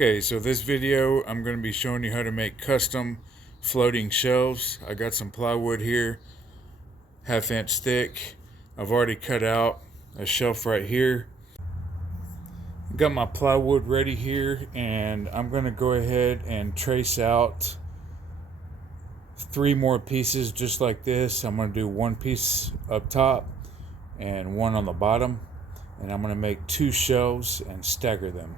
Okay, so this video I'm going to be showing you how to make custom floating shelves. I got some plywood here, 1/2 inch thick. I've already cut out a shelf right here. Got my plywood ready here, and I'm going to go ahead and trace out 3 more pieces just like this. I'm going to do 1 piece up top and 1 on the bottom, and I'm going to make 2 shelves and stagger them.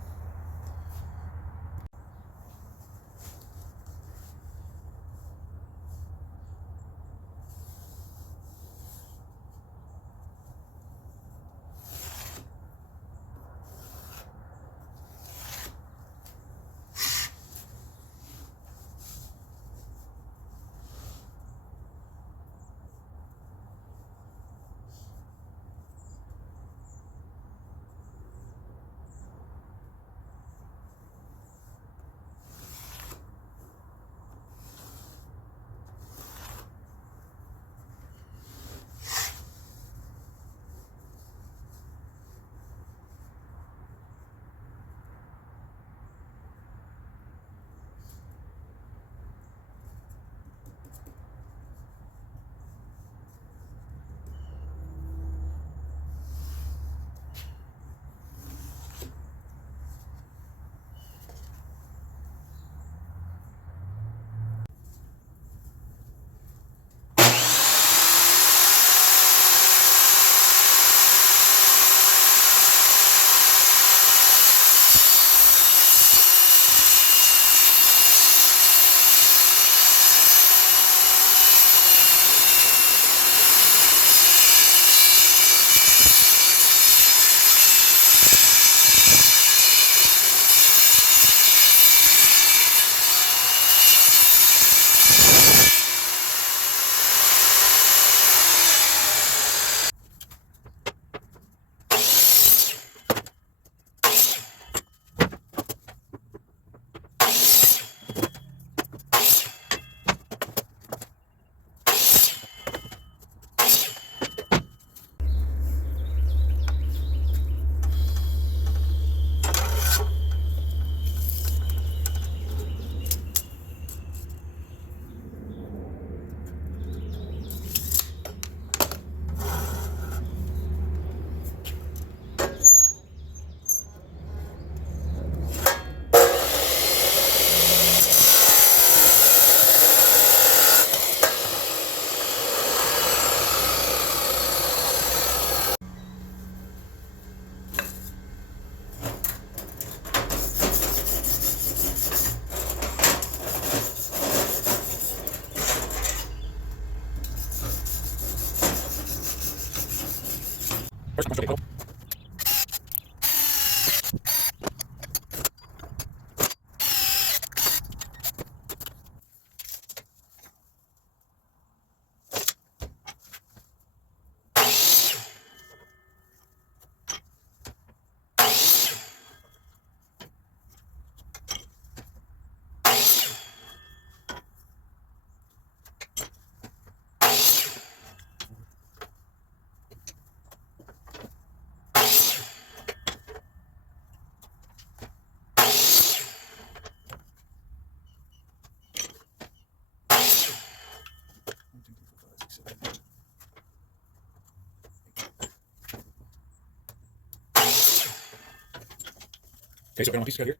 Okay, so I got one piece cut here.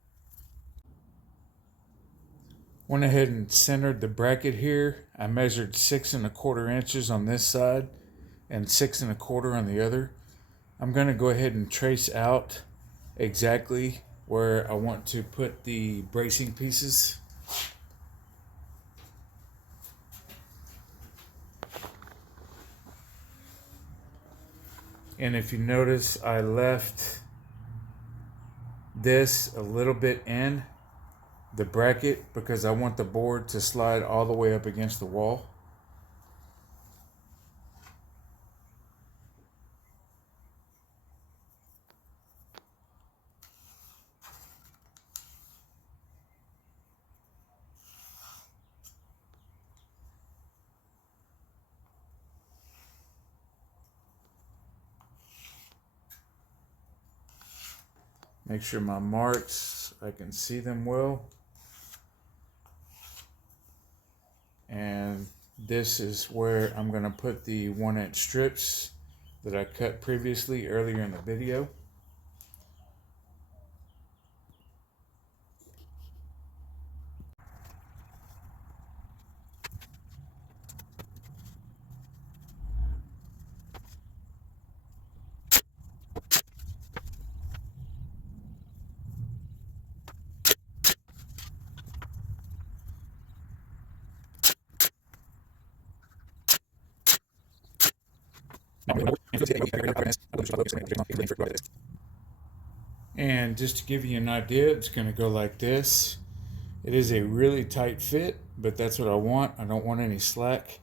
Went ahead and centered the bracket here. I measured 6 1/4 inches on this side and 6 1/4 on the other. I'm going to go ahead and trace out exactly where I want to put the bracing pieces. And if you notice, I left this a little bit in the bracket because I want the board to slide all the way up against the wall. Make sure my marks I can see them well. And this is where I'm going to put the 1-inch strips that I cut previously earlier in the video. And just to give you an idea, it's going to go like this. It is a really tight fit, but that's what I want. I don't want any slack.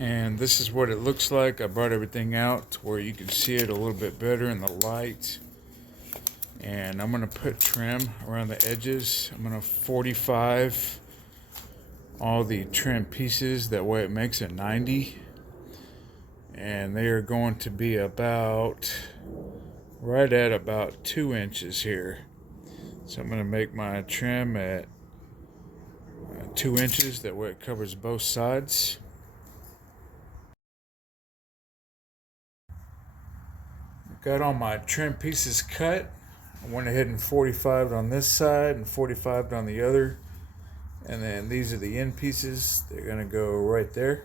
And this is what it looks like. I brought everything out to where you can see it a little bit better in the light. And I'm going to put trim around the edges. I'm going to 45 all the trim pieces. That way it makes a 90. And they are going to be about right at about 2 inches here. So I'm going to make my trim at 2 inches. That way it covers both sides. Got all my trim pieces cut. I went ahead and 45'd on this side and 45'd on the other. And then these are the end pieces. They're going to go right there.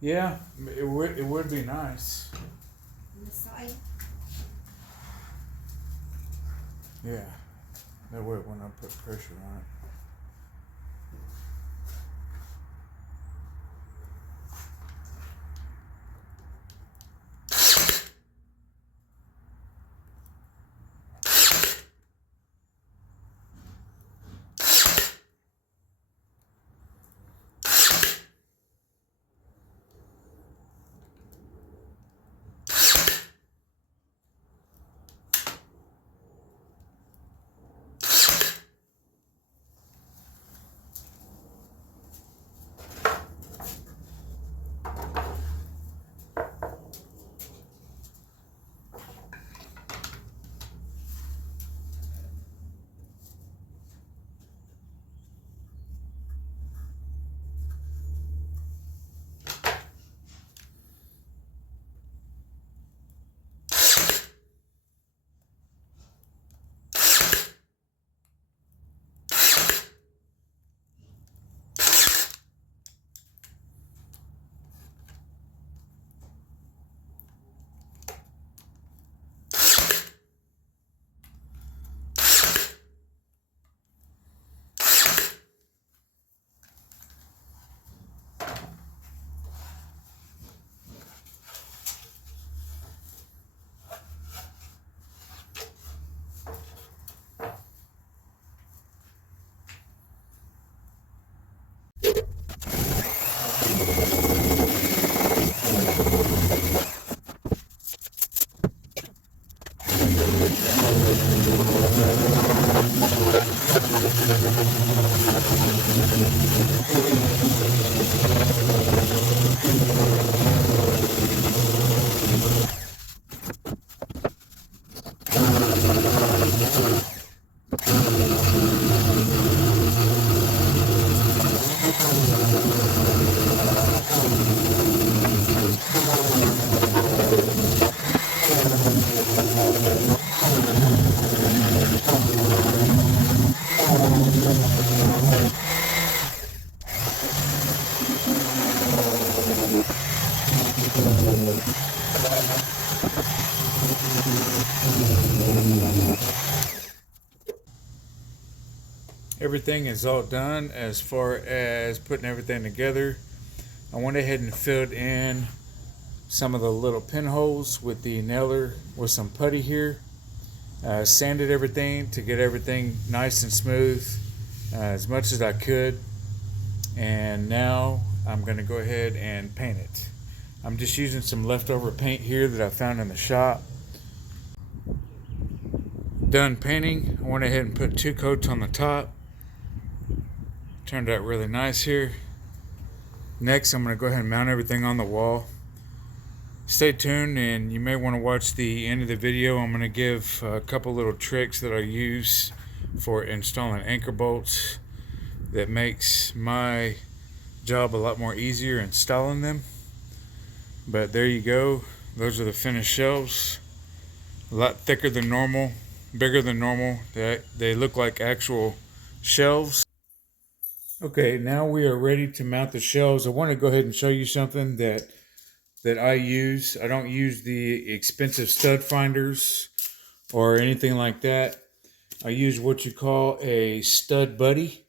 Yeah, it would be nice. On the side. Yeah, that way when I put pressure on it. everything is all done as far as putting everything together. I went ahead and filled in some of the little pinholes with the nailer with some putty here. Sanded everything to get everything nice and smooth as much as I could. And now I'm going to go ahead and paint it. I'm just using some leftover paint here that I found in the shop. Done painting. I went ahead and put 2 coats on the top. Turned out really nice here. Next, I'm going to go ahead and mount everything on the wall. Stay tuned, and you may want to watch the end of the video. I'm going to give a couple little tricks that I use for installing anchor bolts that makes my job a lot more easier installing them. But there you go. Those are the finished shelves. A lot thicker than normal, bigger than normal. They look like actual shelves. Okay, now we are ready to mount the shelves. I want to go ahead and show you something that I use. I don't use the expensive stud finders or anything like that. I use what you call a stud buddy.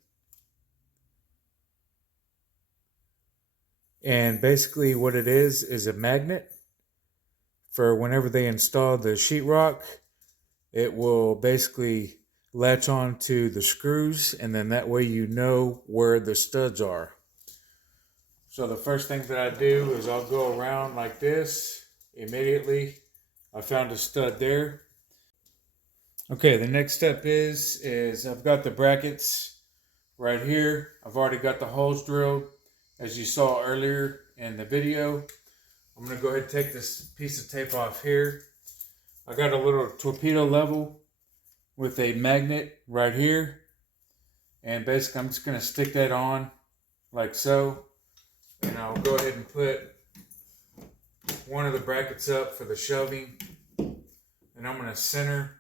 And basically what it is a magnet for whenever they install the sheetrock. It will basically latch on to the screws, and then that way you know where the studs are. So the first thing that I do is I'll go around like this. Immediately I found a stud there. Okay, the next step is I've got the brackets right here. I've already got the holes drilled, as you saw earlier in the video. I'm going to go ahead and take this piece of tape off here. I got a little torpedo level with a magnet right here. And basically I'm just going to stick that on like so. And I'll go ahead and put one of the brackets up for the shelving. And I'm going to center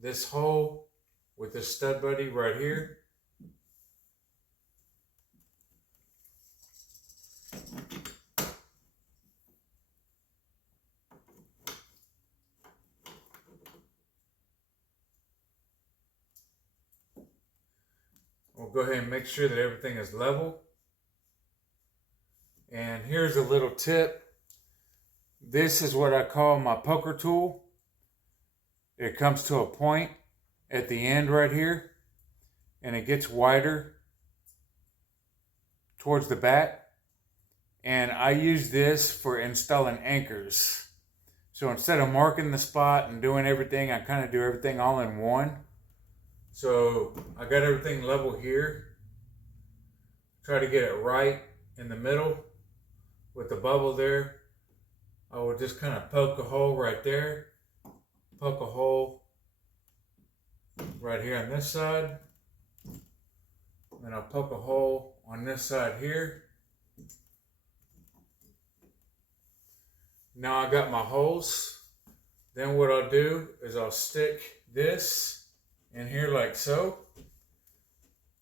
this hole with this stud buddy right here. We'll go ahead and make sure that everything is level. And here's a little tip. This is what I call my poker tool. It comes to a point at the end right here, and it gets wider towards the back. And I use this for installing anchors. So instead of marking the spot and doing everything, I kind of do everything all in one. So I got everything level here. Try to get it right in the middle with the bubble there. I will just kind of poke a hole right there. Poke a hole right here on this side. Then I'll poke a hole on this side here. Now I got my holes. Then what I'll do is I'll stick this in here like so.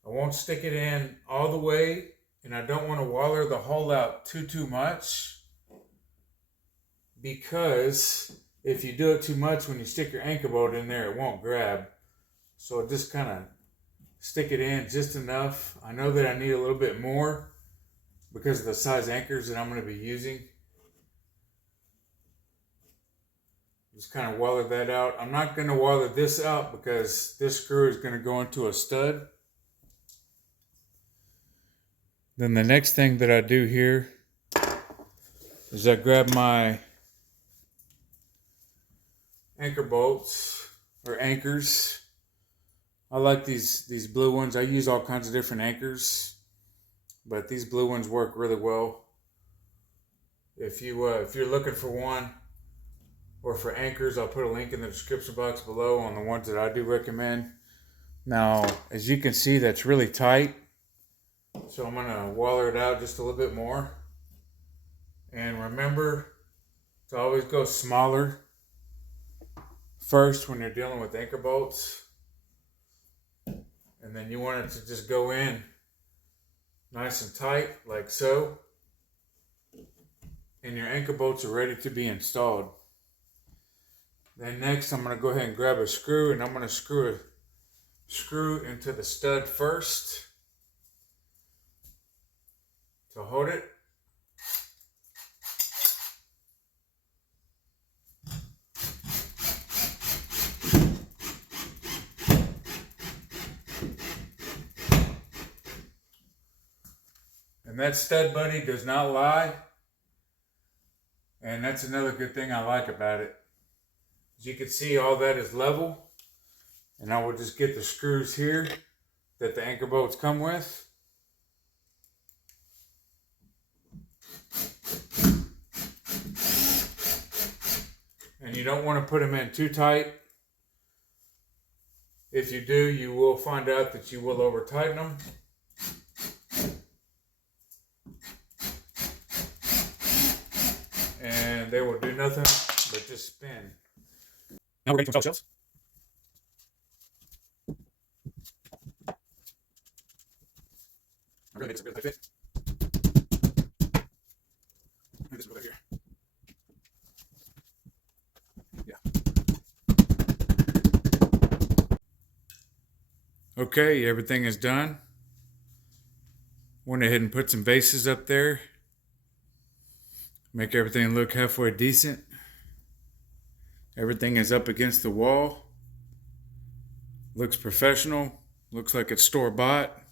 I won't stick it in all the way, and I don't want to waller the hole out too much, because if you do it too much when you stick your anchor bolt in there, it won't grab. So just kind of stick it in just enough. I know that I need a little bit more because of the size anchors that I'm going to be using. Just kind of waller that out. I'm not going to waller this out because this screw is going to go into a stud. Then the next thing that I do here is I grab my anchor bolts or anchors. I like these blue ones. I use all kinds of different anchors, but these blue ones work really well. If you're looking for one, or for anchors, I'll put a link in the description box below on the ones that I do recommend. Now, as you can see, that's really tight. So I'm going to waller it out just a little bit more. And remember to always go smaller first when you're dealing with anchor bolts. And then you want it to just go in nice and tight, like so. And your anchor bolts are ready to be installed. Then next, I'm going to go ahead and grab a screw, and I'm going to screw screw into the stud first to hold it. And that stud buddy does not lie. And that's another good thing I like about it. As you can see, all that is level. And I will just get the screws here that the anchor bolts come with. And you don't want to put them in too tight. If you do, you will find out that you will over tighten them. And they will do nothing but just spin. Now we're ready to install shelves. I'm going to make this a really tight fit. Maybe this will go here. Yeah. Okay, everything is done. Went ahead and put some bases up there. Make everything look halfway decent. Everything is up against the wall. Looks professional. Looks like it's store-bought.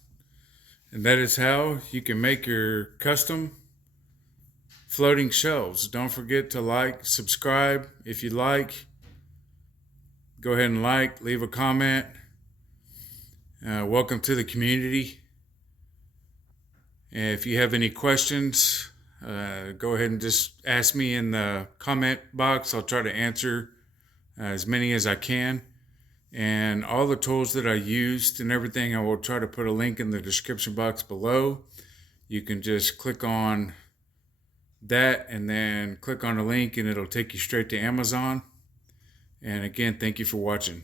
And that is how you can make your custom floating shelves. Don't forget to like, subscribe if you like. Go ahead and like, leave a comment. Welcome to the community. And if you have any questions, go ahead and just ask me in the comment box. I'll try to answer as many as I can. And all the tools that I used and everything, I will try to put a link in the description box below. You can just click on that and then click on the link and it'll take you straight to Amazon. And again, thank you for watching.